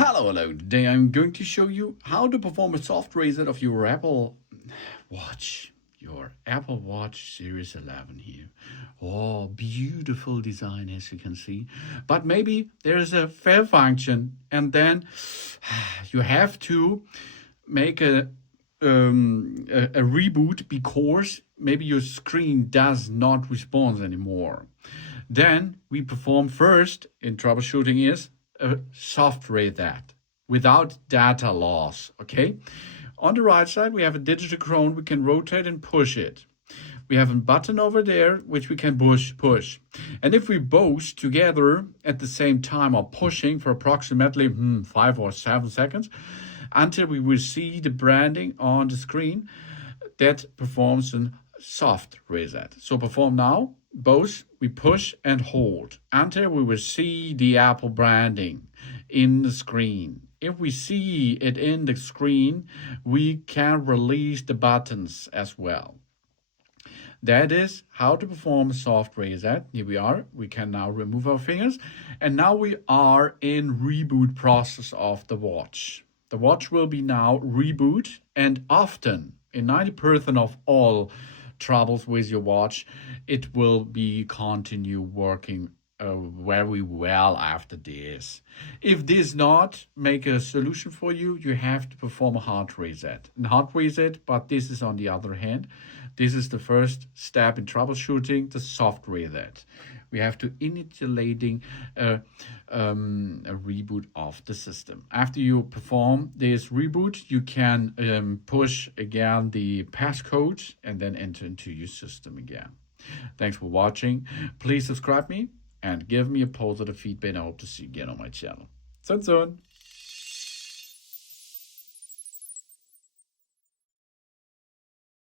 Hello. Today I'm going to show you how to perform a soft reset of your Apple Watch. Your Apple Watch Series 11 here. Oh, beautiful design as you can see. But maybe there's a fail function and then you have to make a reboot because maybe your screen does not respond anymore. Then we perform first in troubleshooting is a soft reset without data loss. Okay. On the right side, we have a digital crown. We can rotate and push it. We have a button over there which we can push. And if we both together at the same time are pushing for approximately 5 or 7 seconds until we will see the branding on the screen, that performs a soft reset. So perform now. Both we push and hold until we will see the Apple branding in the screen. If we see it in the screen, we can release the buttons as well. That is how to perform a soft reset. Here we are. We can now remove our fingers. And now we are in reboot process of the watch. The watch will be now reboot, and often in 90% of all troubles with your watch, it will be continue working very well after this. If this not make a solution for you, you have to perform a hard reset. But this is on the other hand, this is the first step in troubleshooting, the soft reset. We have to initiating a reboot of the system. After you perform this reboot, you can push again the passcode and then enter into your system again. Thanks for watching. Please subscribe me and give me a positive feedback. I hope to see you again on my channel. Soon.